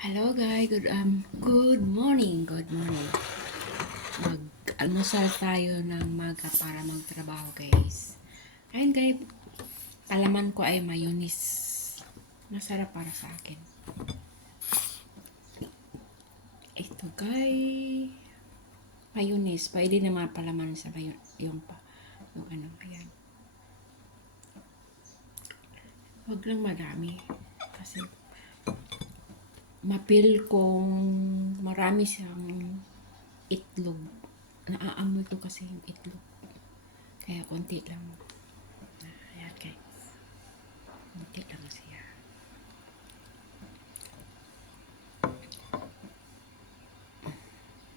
Hello guys, good morning, good morning. Mag-almusal tayo ng maga para magtrabaho guys. Ayun guys, palaman ko ay mayonnaise. Masarap para sa akin. Ito guys, mayonnaise. Pwede naman palaman sa yung ano, ayan. Huwag lang marami. Kasi mapil kung marami siyang itlog. Naaamoy ko kasi yung itlog. Kaya konti lang. Ayan guys. Konti lang siya.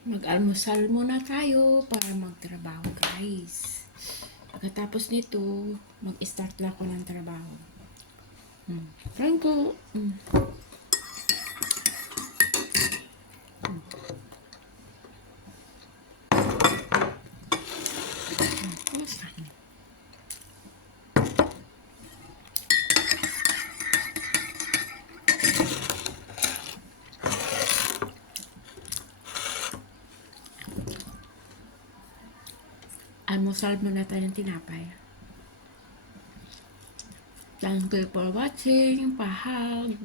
Mag-almusal muna tayo para magtrabaho guys. Pagkatapos nito, mag-start na ako ng trabaho. Thank you. Almusal muna tayo ng tinapay. Thank you for watching. Pahag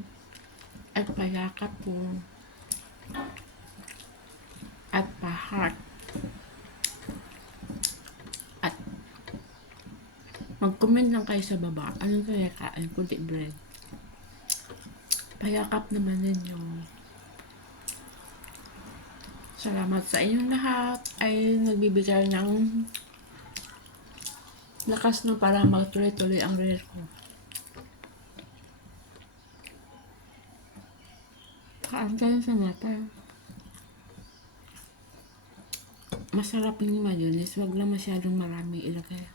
at payakap po at pa-heart at mag-comment lang kayo sa baba. Anong kaya kain? Kunti bread. Payakap naman ninyo. Salamat sa inyong lahat ay nagbibigay ng lakas no para magtuloy-tuloy ang reel ko. Kaan tayo sa mata. Masarap yung mayonnaise. Huwag lang masyadong marami ilagay.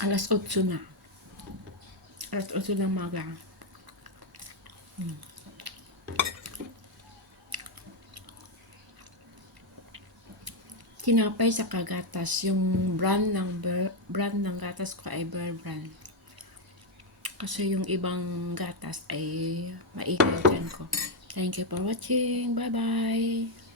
Alas 8 na. Alas 8 ng maga. Tinapay sa kagatas. Yung brand ng gatas ko ay Bear Brand. Kasi yung ibang gatas ay maingay dyan ko. Thank you for watching. Bye-bye.